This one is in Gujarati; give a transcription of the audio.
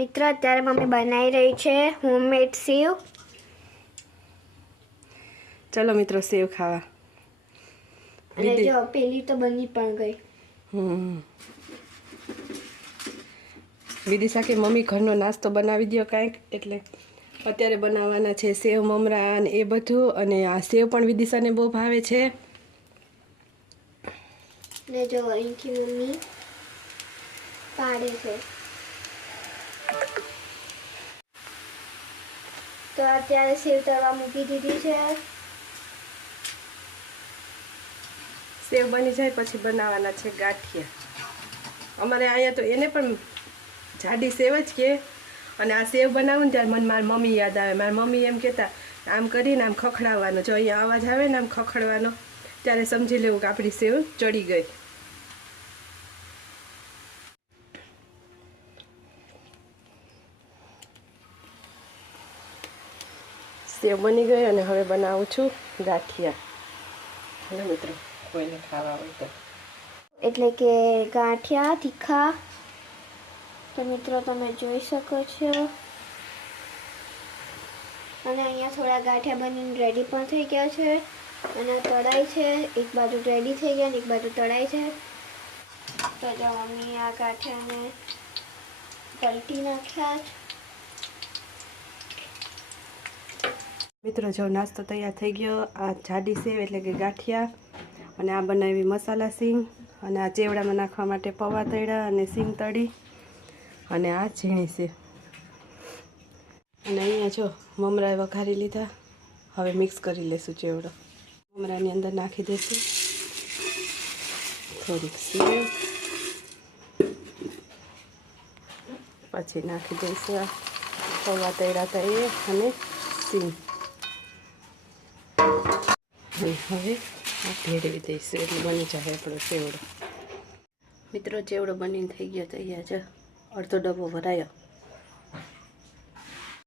मित्र अत्यारे मम्मी बनाई रही है होममेड सेव। चलो मित्रों सेव खावा। अरे जो पहली तो बनी पण गई। विदिशा के मम्मी घरनो नास्तो बनावी दो कांईक એટલે અત્યારે બનાવવાના છે સેવ મમરા અને એ બધું અને આ સેવ પણ વિદિશાને બહુ ભાવે છે ને જો અહીંથી મમ્મી પાડે છે તો અત્યારે સેવ તળવા મૂકી દીધી છે। સેવ બની જાય પછી બનાવવાના છે ગાંઠિયા। અમારે અહીંયા તો એને પણ જાડી સેવ જ કે અને આ સેવ બનાવું ને ત્યારે મને મારી મમ્મી યાદ આવે। મારી મમ્મી એમ કહેતા આમ કરીને આમ ખખડાવવાનો, જો અહીંયા અવાજ આવે ને આમ ખખડવાનો ત્યારે સમજી લેવું કે આપણી સેવ ચડી ગઈ। સેવ બની ગઈ અને હવે બનાવું છું ગાંઠિયા। અને મિત્રો કોઈને ખાવા હોય તો એટલે કે ગાંઠિયા તીખા તો મિત્રો તમે જોઈ શકો છો અને અહીંયા થોડા ગાંઠિયા બનીને રેડી પણ થઈ ગયા છે અને તળાઈ છે। એક બાજુ રેડી થઈ ગયા અને એક બાજુ તળાઈ છે। તો જો મમ્મી આ ગાંઠિયાને પલટી નાખ્યા। મિત્રો જો નાસ્તો તૈયાર થઈ ગયો। આ જાડી સેવ એટલે કે ગાંઠિયા અને આ બનાવી મસાલા સિંગ અને આ ચેવડામાં નાખવા માટે પૌવા તળ્યા અને સિંગ તળી અને આ ઝીણી સેવ અને અહીંયા જો મમરા વઘારી લીધા। હવે મિક્સ કરી લેશું ચેવડો। મમરાની અંદર નાખી દઈશું થોડીક સેવ, પછી નાખી દઈશું આ પૌવા તળ્યા હતા એ અને સિંગ અને હવે આ ભેળવી દઈશું એટલે બની જાય આપણો ચેવડો। મિત્રો ચેવડો બનીને થઈ ગયો તૈયાર છે। અડધો ડબ્બો ભરાયો।